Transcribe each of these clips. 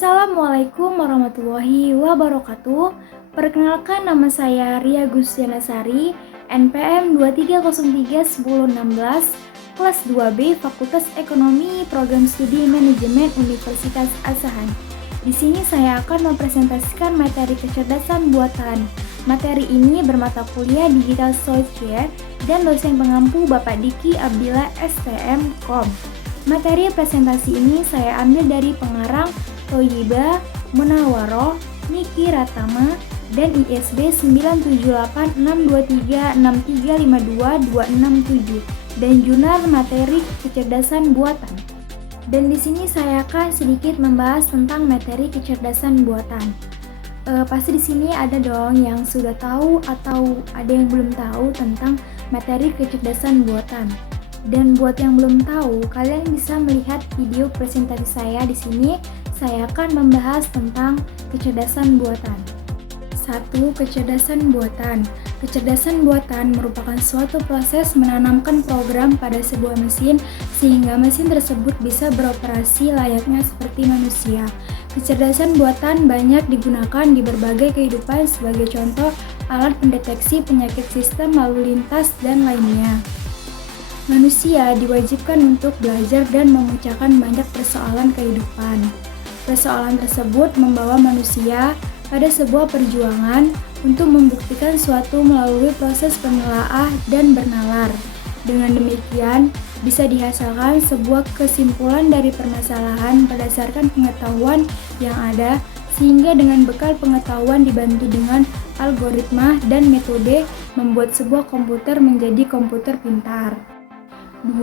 Assalamualaikum warahmatullahi wabarakatuh. Perkenalkan, nama saya Ria Gustiana Sari, NPM 23031016, kelas 2B, Fakultas Ekonomi, Program Studi Manajemen Universitas Asahan. Di sini saya akan mempresentasikan materi kecerdasan buatan. Materi ini bermata kuliah Digital Software dan dosen pengampu Bapak Diki Abdillah STM.Com. Materi presentasi ini saya ambil dari pengarang Thoyibah Munawaroh, Niki Ratama, dan ISB 9786236352267 dan jurnal materi kecerdasan buatan. Dan di sini saya akan sedikit membahas tentang materi kecerdasan buatan. Pasti di sini ada dong yang sudah tahu atau ada yang belum tahu tentang materi kecerdasan buatan. Dan buat yang belum tahu, kalian bisa melihat video presentasi saya di sini. Saya akan membahas tentang kecerdasan buatan. 1. Kecerdasan buatan. Kecerdasan buatan merupakan suatu proses menanamkan program pada sebuah mesin sehingga mesin tersebut bisa beroperasi layaknya seperti manusia. Kecerdasan buatan banyak digunakan di berbagai kehidupan, sebagai contoh alat pendeteksi penyakit sistem lalu lintas dan lainnya. Manusia diwajibkan untuk belajar dan memecahkan banyak persoalan kehidupan. Persoalan tersebut membawa manusia pada sebuah perjuangan untuk membuktikan suatu melalui proses penelaah dan bernalar. Dengan demikian, bisa dihasilkan sebuah kesimpulan dari permasalahan berdasarkan pengetahuan yang ada, sehingga dengan bekal pengetahuan dibantu dengan algoritma dan metode membuat sebuah komputer menjadi komputer pintar. 2.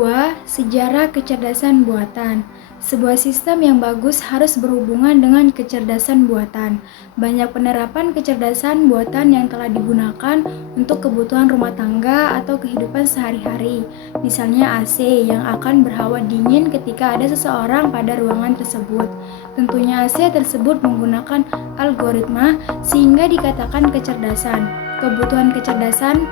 Sejarah kecerdasan buatan. Sebuah sistem yang bagus harus berhubungan dengan kecerdasan buatan. Banyak penerapan kecerdasan buatan yang telah digunakan untuk kebutuhan rumah tangga atau kehidupan sehari-hari. Misalnya AC yang akan berhawa dingin ketika ada seseorang pada ruangan tersebut. Tentunya AC tersebut menggunakan algoritma sehingga dikatakan kecerdasan. Kebutuhan kecerdasan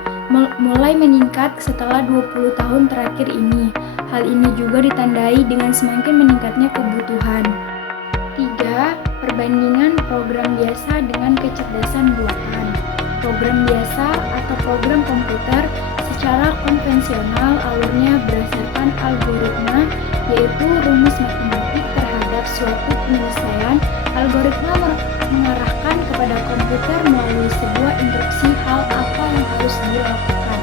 mulai meningkat setelah 20 tahun terakhir ini. Hal ini juga ditandai dengan semakin meningkatnya kebutuhan. 3. Perbandingan program biasa dengan kecerdasan buatan. Program biasa atau program komputer secara konvensional alurnya berdasarkan algoritma, yaitu rumus matematik terhadap suatu penyelesaian. Algoritma mengarahkan kepada komputer melalui sebuah instruksi hal apa yang harus dilakukan.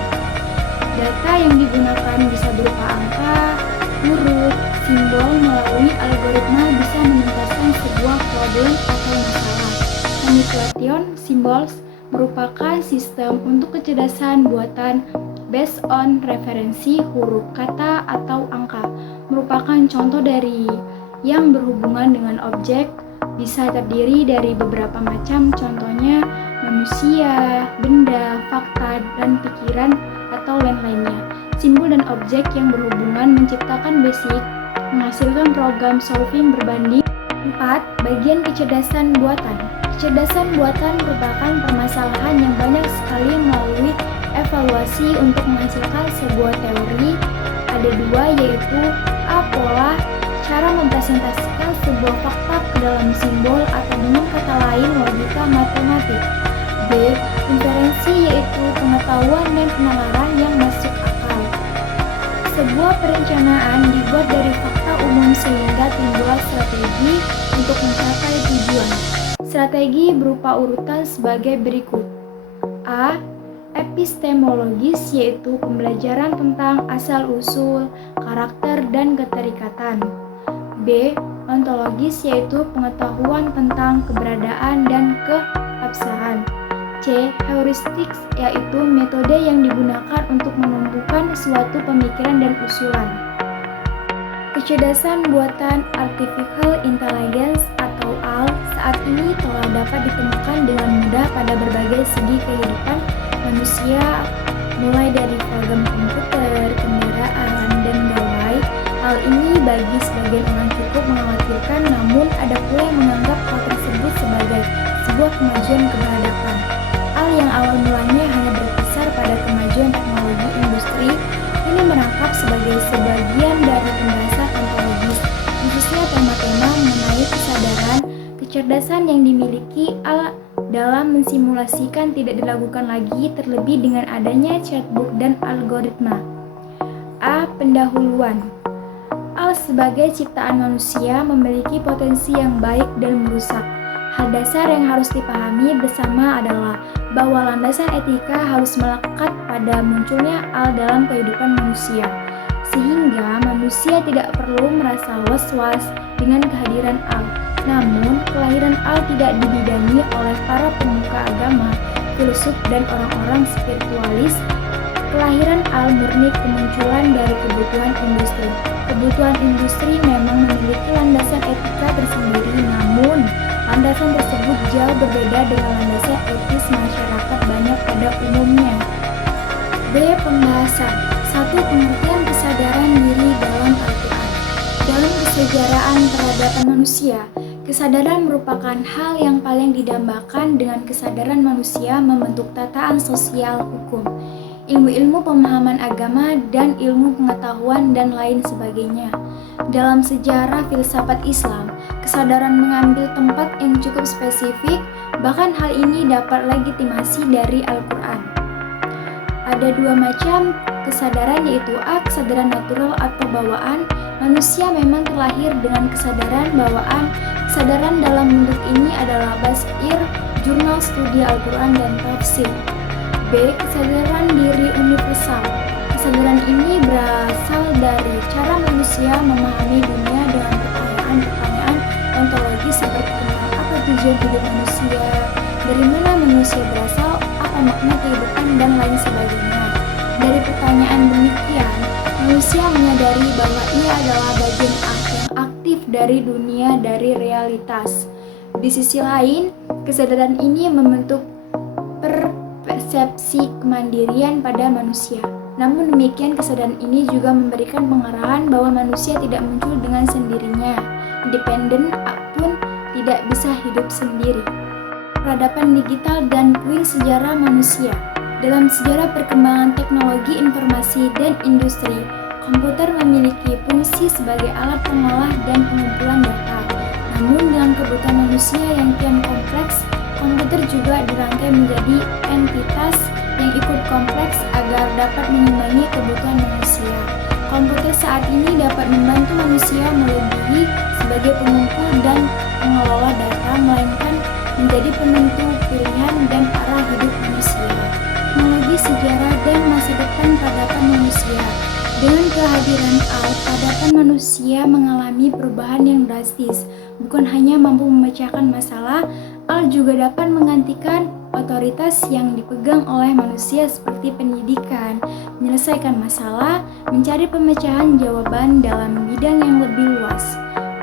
Data yang digunakan bisa berupa angka, huruf, simbol. Melalui algoritma bisa menuntaskan sebuah problem atau masalah. Manipulation symbols merupakan sistem untuk kecerdasan buatan based on referensi huruf, kata, atau angka. Merupakan contoh dari yang berhubungan dengan objek, bisa terdiri dari beberapa macam, contohnya manusia, benda, fakta, dan pikiran atau lain-lainnya. Simbol dan objek yang berhubungan menciptakan basic, menghasilkan program solving berbanding. 4. Bagian kecerdasan buatan. Kecerdasan buatan merupakan permasalahan yang banyak sekali melalui evaluasi untuk menghasilkan sebuah teori. Ada dua, yaitu A. Pola, cara mempresentasikan sebuah fakta ke dalam simbol atau dengan kata lain logika matematik. B. Inferensi, yaitu pengetahuan dan penalaran yang masuk akal. Sebuah perencanaan dibuat dari fakta umum sehingga timbul strategi untuk mencapai tujuan. Strategi berupa urutan sebagai berikut. A. Epistemologis, yaitu pembelajaran tentang asal-usul, karakter, dan keterikatan. B. Ontologis, yaitu pengetahuan tentang keberadaan dan keabsahan. C. Heuristics, yaitu metode yang digunakan untuk menumbuhkan suatu pemikiran dan usulan. Kecerdasan buatan Artificial Intelligence atau AI saat ini telah dapat ditemukan dengan mudah pada berbagai segi kehidupan manusia, mulai dari program komputer, kendaraan, dan gawai. Hal ini bagi sebagian orang cukup mengkhawatirkan, namun ada pula yang menganggap hal tersebut sebagai sebuah kemajuan keberhadapan. Hal yang awal mulanya hanya berkisar pada kemajuan teknologi industri, ini merangkap sebagai sebagian dari pembahasan ontologis, khususnya tema-tema mengenai kesadaran, yang dimiliki Al dalam mensimulasikan tidak dilakukan lagi, terlebih dengan adanya chatbot dan algoritma. A. Pendahuluan. Al sebagai ciptaan manusia memiliki potensi yang baik dan merusak. Hal dasar yang harus dipahami bersama adalah bahwa landasan etika harus melekat pada munculnya Al dalam kehidupan manusia, sehingga manusia tidak perlu merasa was-was dengan kehadiran Al. Namun, kelahiran Al tidak dibidangi oleh para pemuka agama, filsuf, dan orang-orang spiritualis. Kelahiran Al murni kemunculan dari kebutuhan industri. Kebutuhan industri memang memiliki landasan etika tersendiri, namun landasan tersebut jauh berbeda dengan landasan etis masyarakat banyak pada umumnya. B. Pembahasan. 1. Pengertian kesadaran diri dalam Al-Quran. Dalam kesejaraan peradaban manusia, kesadaran merupakan hal yang paling didambakan. Dengan kesadaran manusia membentuk tataan sosial, hukum, ilmu-ilmu pemahaman agama, dan ilmu pengetahuan dan lain sebagainya. Dalam sejarah filsafat Islam, kesadaran mengambil tempat yang cukup spesifik, bahkan hal ini dapat legitimasi dari Al-Quran. Ada dua macam kesadaran, yaitu A. Kesadaran natural atau bawaan. Manusia memang terlahir dengan kesadaran bawaan. Kesadaran dalam bentuk ini adalah Basair, jurnal studi Al-Quran dan tafsir. B. Kesadaran diri universal. Kesadaran ini berasal dari cara manusia memahami dunia dengan pertanyaan-pertanyaan ontologis seperti tentang apa tujuan hidup manusia, dari mana manusia berasal, apa makna kehidupan, dan lain sebagainya. Dari pertanyaan demikian, manusia menyadari bahwa ia adalah bagian yang aktif dari dunia, dari realitas. Di sisi lain, kesadaran ini membentuk persepsi kemandirian pada manusia. Namun demikian, kesadaran ini juga memberikan pengarahan bahwa manusia tidak muncul dengan sendirinya, independen pun tidak bisa hidup sendiri. Peradaban digital dan puing sejarah manusia. Dalam sejarah perkembangan teknologi informasi dan industri, komputer memiliki fungsi sebagai alat pengolah dan pengumpulan data. Namun dengan kebutuhan manusia yang kian kompleks, komputer juga dirangkai menjadi entitas yang ikut kompleks agar dapat mengimbangi kebutuhan manusia. Komputer saat ini dapat membantu manusia melebihi sebagai pengumpul dan pengelola data, melainkan menjadi penentu pilihan dan arah hidup manusia. Teknologi sejarah dan masa depan peradaban manusia. Dengan kehadiran Al, peradaban manusia mengalami perubahan yang drastis. Bukan hanya mampu memecahkan masalah, Al juga dapat menggantikan otoritas yang dipegang oleh manusia seperti pendidikan, menyelesaikan masalah, mencari pemecahan jawaban dalam bidang yang lebih luas.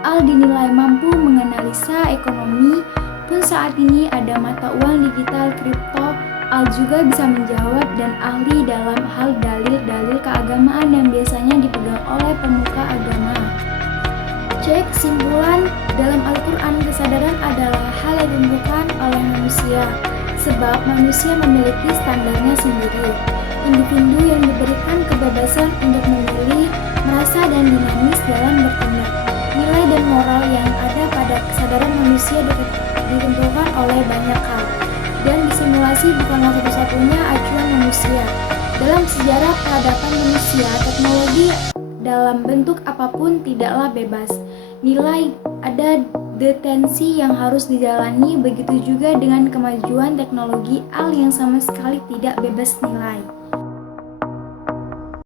Al dinilai mampu menganalisa ekonomi, pun saat ini ada mata uang digital kripto. Al juga bisa menjawab dan ahli dalam hal dalil-dalil keagamaan yang biasanya dipegang oleh pemuka agama. C. Kesimpulan, dalam Al-Quran kesadaran adalah hal yang ditentukan oleh manusia, sebab manusia memiliki standarnya sendiri. Individu yang diberikan kebebasan untuk memilih, merasa, dan dinamis dalam bertindak. Nilai dan moral yang ada pada kesadaran manusia ditentukan oleh banyak hal, dan disimulasi bukanlah satu-satunya acuan manusia. Dalam sejarah peradaban manusia, teknologi dalam bentuk apapun tidaklah bebas. Nilai ada detensi yang harus dijalani, begitu juga dengan kemajuan teknologi Al yang sama sekali tidak bebas nilai.